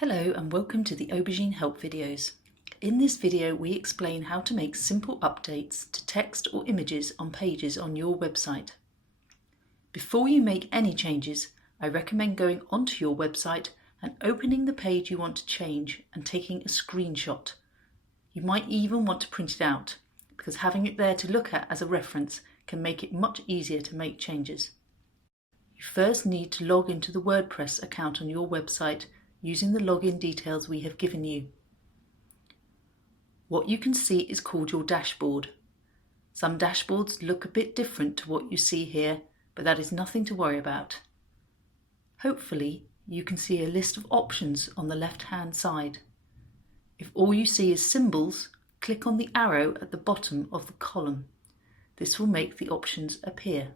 Hello and welcome to the Aubergine help videos. In this video we explain how to make simple updates to text or images on pages on your website. Before you make any changes, I recommend going onto your website and opening the page you want to change and taking a screenshot. You might even want to print it out, because having it there to look at as a reference can make it much easier to make changes. You first need to log into the WordPress account on your website using the login details we have given you. What you can see is called your dashboard. Some dashboards look a bit different to what you see here, but that is nothing to worry about. Hopefully, you can see a list of options on the left-hand side. If all you see is symbols, click on the arrow at the bottom of the column. This will make the options appear.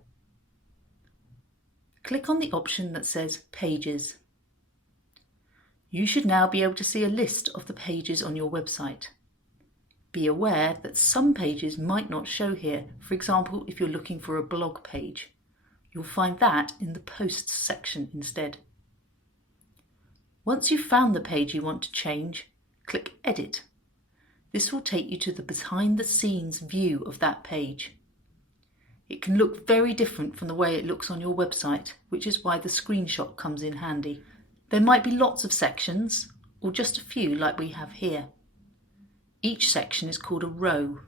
Click on the option that says Pages. You should now be able to see a list of the pages on your website. Be aware that some pages might not show here. For example, if you're looking for a blog page, you'll find that in the Posts section instead. Once you've found the page you want to change, click Edit. This will take you to the behind-the-scenes view of that page. It can look very different from the way it looks on your website, which is why the screenshot comes in handy. There might be lots of sections, or just a few like we have here. Each section is called a row.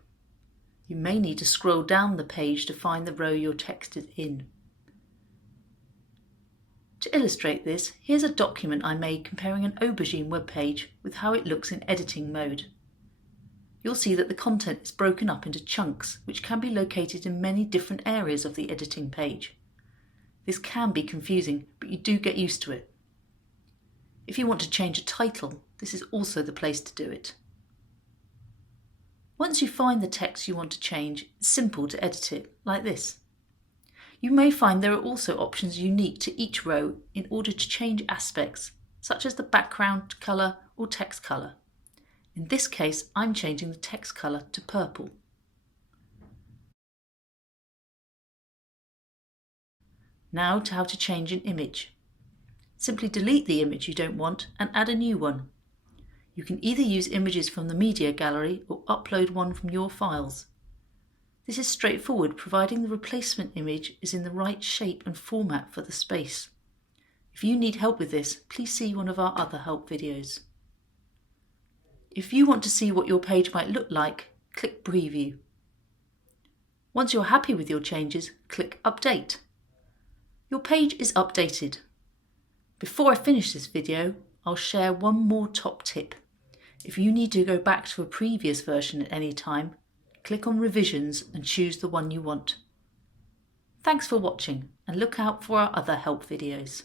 You may need to scroll down the page to find the row your text is in. To illustrate this, here's a document I made comparing an Aubergine web page with how it looks in editing mode. You'll see that the content is broken up into chunks, which can be located in many different areas of the editing page. This can be confusing, but you do get used to it. If you want to change a title, this is also the place to do it. Once you find the text you want to change, it's simple to edit it, like this. You may find there are also options unique to each row in order to change aspects, such as the background colour or text colour. In this case, I'm changing the text colour to purple. Now to how to change an image. Simply delete the image you don't want and add a new one. You can either use images from the media gallery or upload one from your files. This is straightforward, providing the replacement image is in the right shape and format for the space. If you need help with this, please see one of our other help videos. If you want to see what your page might look like, click Preview. Once you're happy with your changes, click Update. Your page is updated. Before I finish this video, I'll share one more top tip. If you need to go back to a previous version at any time, click on Revisions and choose the one you want. Thanks for watching, and look out for our other help videos.